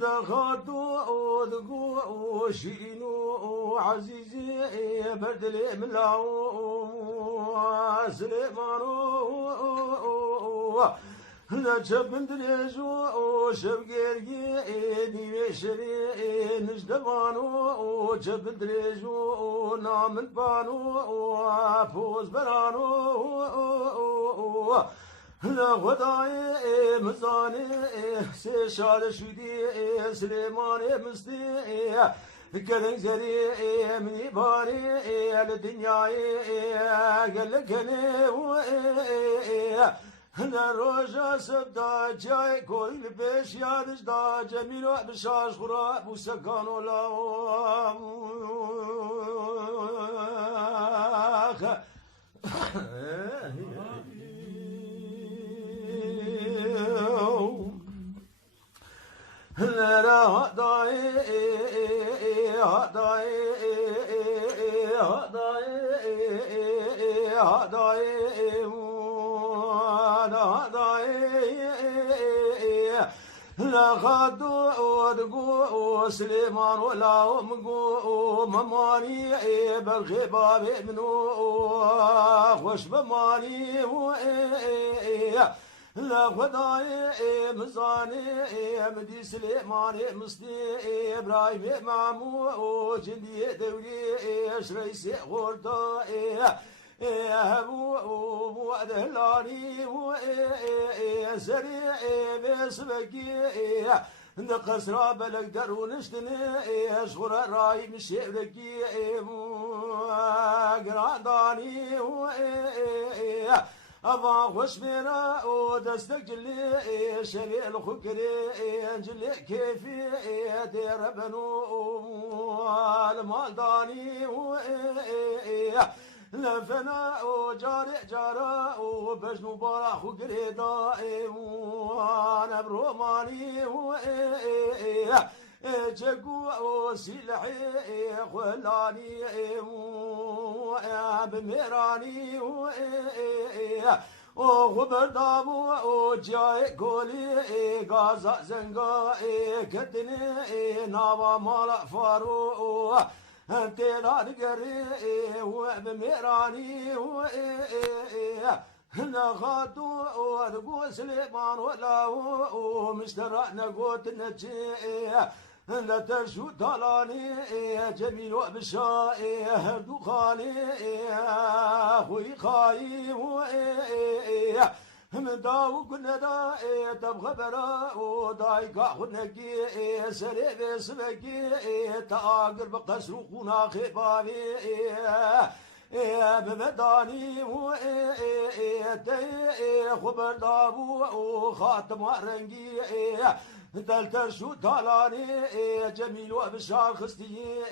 دغدو شينو عزيزي بدل ملاو سليمانو لا جبندريجو شبقيري ديشري نجدبانو جبندريجو نامن بانو فوز برانو لا غداي مزاني سيشال شدي سليماني مستي كذا زري مني باري الدنيا قال لك انا روجا سبدا جاي كل بيش يادش دا جميل بشاش خراب وسكانو لا لا داي داي لا غدو ودقو سليمان ولا مقو مماني بالغباب منو خوش بماني لا غداي مزاني مدي سليماني مصدي ابراهيم مامو جندي دولي شريسي غورتو ابو ادهلاني سريع بسبكي نقص رابلك درونشتني اشغر راي مشي لكي قراداني أبا خوش ميرا ودستك جلي شري الخكري جلي كيفي دير بنو المالداني لفنا وجاري جارا وبجنو بارا خكري دائم وانا بروماني جاكو سلحي خلاني بميراني وبردابو وجاي قولي غازا زنقا كتني نابا مالا فارو تيرا نقري وبميراني نغادو ونقول سليمان ولا ومشترى نقول نجي لا ترشو طالاني جميل وبشاي هردو خالي خوي خاي مداو كنا دا تبغى برا ودايكا خنقي سري بسبكي تاقر بقصر خونا خبابي بمداني خبر دابو خاتم رنگي دلتر شو دالاني جميل وبشار خستي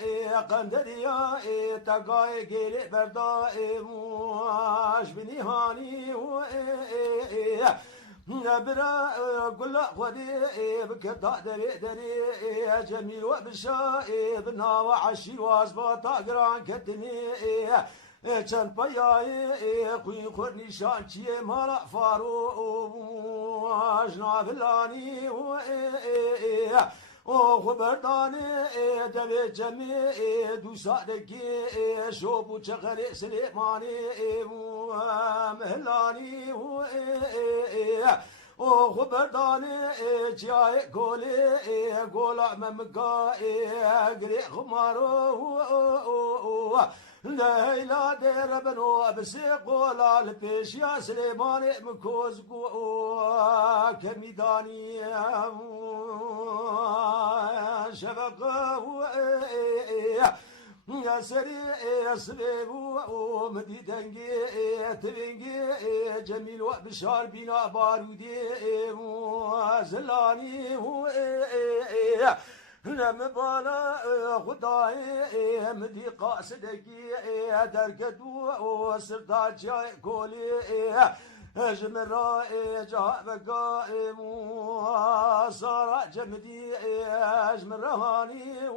قندريا تقاي قيلي بردائي واش بنيهاني نبرا قل خدي بكدا دري دري جميل وبشار بناوى عشي واسباطا قران كتني چند پایای خوی خور نشان چیه مالا فارو آجنا بلانی او خبردانی دوی جمی دو سادگی شوبو چغری سلیمانی مهلانی او خبردانی جای گولی گولا ممگای گری خمارو ليلى دير بنو بسيقولا البيش يا سليمان مكوز كميداني شبقه يا سريع سبيبو مديدنجي تبنجي جميل وبشار بنا بارودي زلاني لم بالا خداي مدي قاصدكي دركدو وسرداج كولي جمرائي جاب قائم صار جمدي اجمر رهاني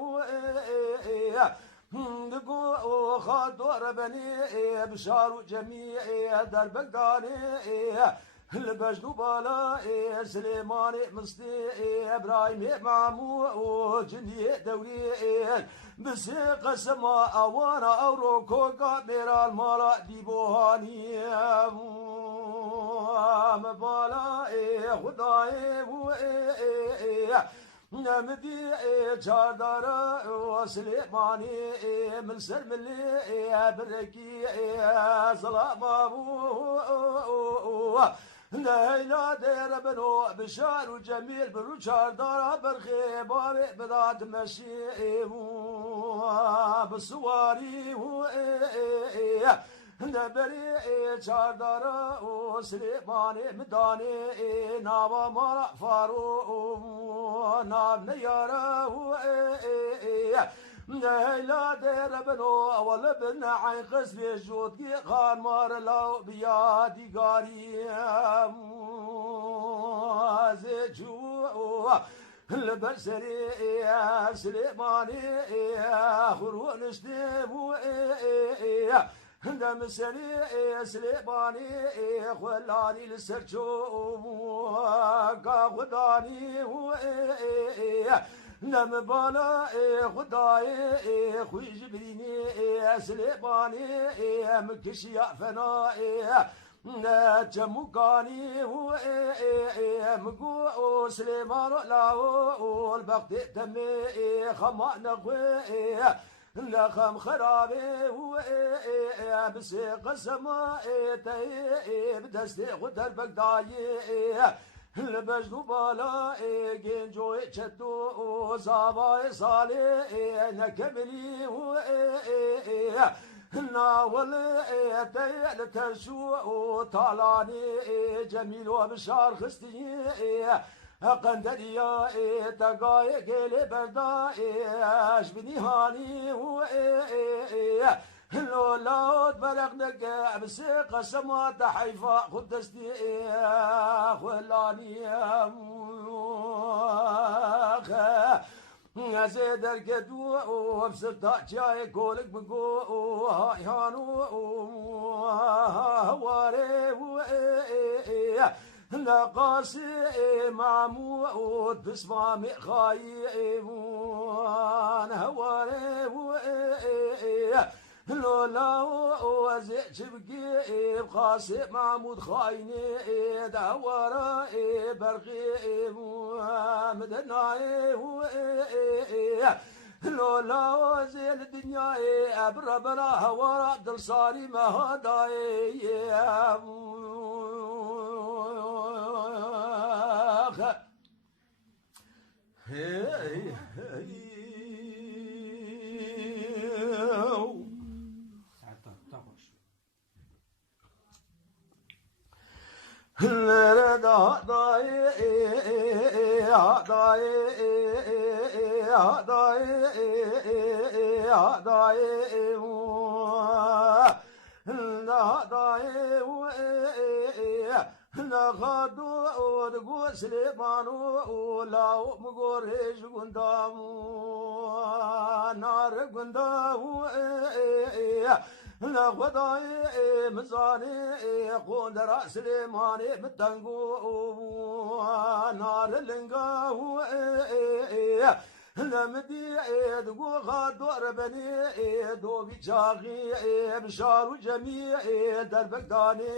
دقو خاطر بني بشار جميع درب قاني البجنو بالا سليماني مصدي ابراهيم معمو جندي دولي بس قسما اوانا اوروكو قاميرا المالا ديبوهاني مبالا خداي نمدي جاردار وسليماني من سلملي بركي ظلام ليلى دير بنو بشار وجميل برو جاردار برخي بابي بدات مشي بسواري نبري جاردار وسليماني مداني نابا مرا فارو ناب نياره ليلى دير بنو اول بن عين قصبي جودي خان مار لو بيادي قاري زيجو البرسري سليماني خرون شتيبو دم سري سليماني خلاني لسرجو قاغداني نم بالا خداي خوي جبريني سليماني مكشي فناي جموكاني مقو سليمان لاو البغد تمي خما نقوي لخم خرابي بس قسما تي بدستي خد البغداي البجنو بالا جنجوي شتو زاباي صالي نكملي ناول تيل ترشو طالاني جميل وبشار خستي قندريا تقاي قلي برداي اشبني هاني لولا برقنك بس قسمات حيفا قدستي خلاني زيدر كدو وبسرطة جاي كولك بقو هاي هانو هواري نقاسي معمود بسمامي خايبون هواري لولا وزيج بقي بخاسي معمود خايني دورا برقي مدناي لولا وزيل الدنيا ابربنا هورا دل صاري ما هداي نخدو ودقو سليمانو لاو مقوريش قندامو نار قندامو نخداي مزاني قندرا سليماني متنقو نار لنقاو نمدي دقو غادور بني دوبي جاغي بشارو جميع دربك داني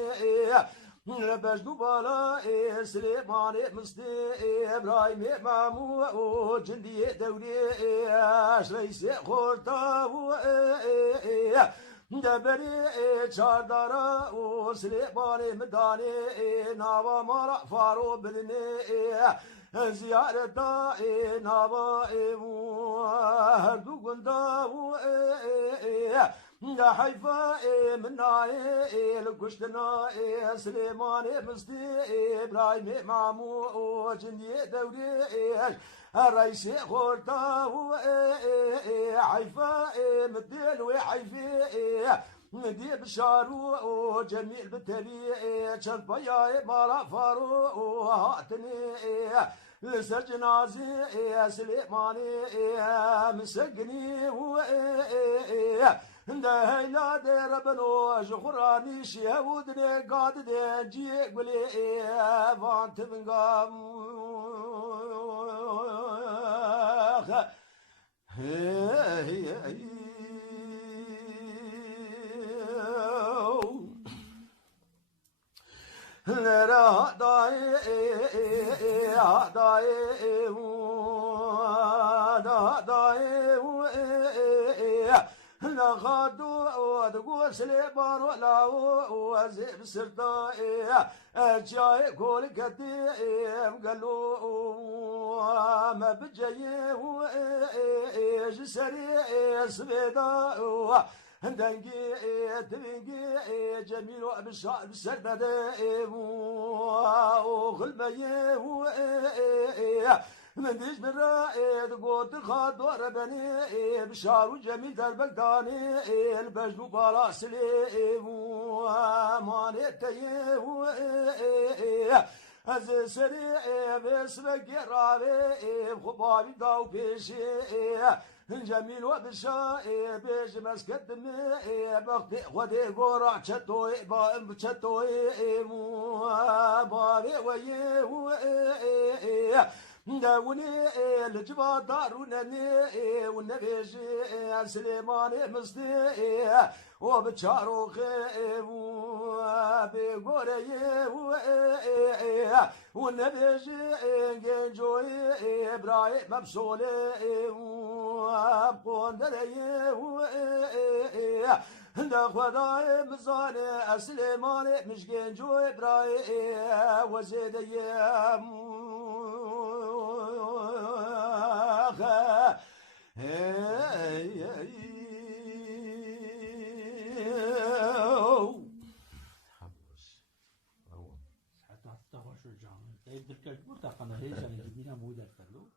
بجدو بالا سليماني مصدي ابراهيم معمو جندي دولي شريسي خورتاو دبري چاردارا سليماني مداني ناوا مارا فارو بلني زيارتا ناوا هردو قنداو حيفا مناي لقشتنا سليماني مصدي ابراهيم معمو جندي دولي الرئيسي خورتاو حيفا مديل وحيفي ندي بشارو جميل بتبي شد بياي مالا فارو هاتني لسر جنازي سليماني مسقني هيلا دير بنو جخراني شيودني قاد دي جي قولي فانت بنقام لا داي لا غادو ودقو سليمان ولا وزيب سرطاي جاي كل قديم قالوا ما بجاي جسري سبيدا هندنجي تبنجي جميل وبشار بسربدة وغلبي من ديش بالرائد قوت الخاطر بني بشار وجميل دربكداني البجن بالا سليم ومانيتي از سريع بسبق رابي خبابي داو بيشي جميل وبشاي بيش مسكت دمي بختي خدي قرع شتوي بام شتوي مو بابي وي داوني الجبا دارونني والنبيش سليماني مصدي وبتشارو خيب بقوري والنبيش جنجوي ابراهيم مبسولي وقندري دا خداي مزاني سليماني مش جنجو ابراهيم وزيدي حتى تغش الجامع تقدر كل مرتقنا هيك اللي جبنا مو درتلو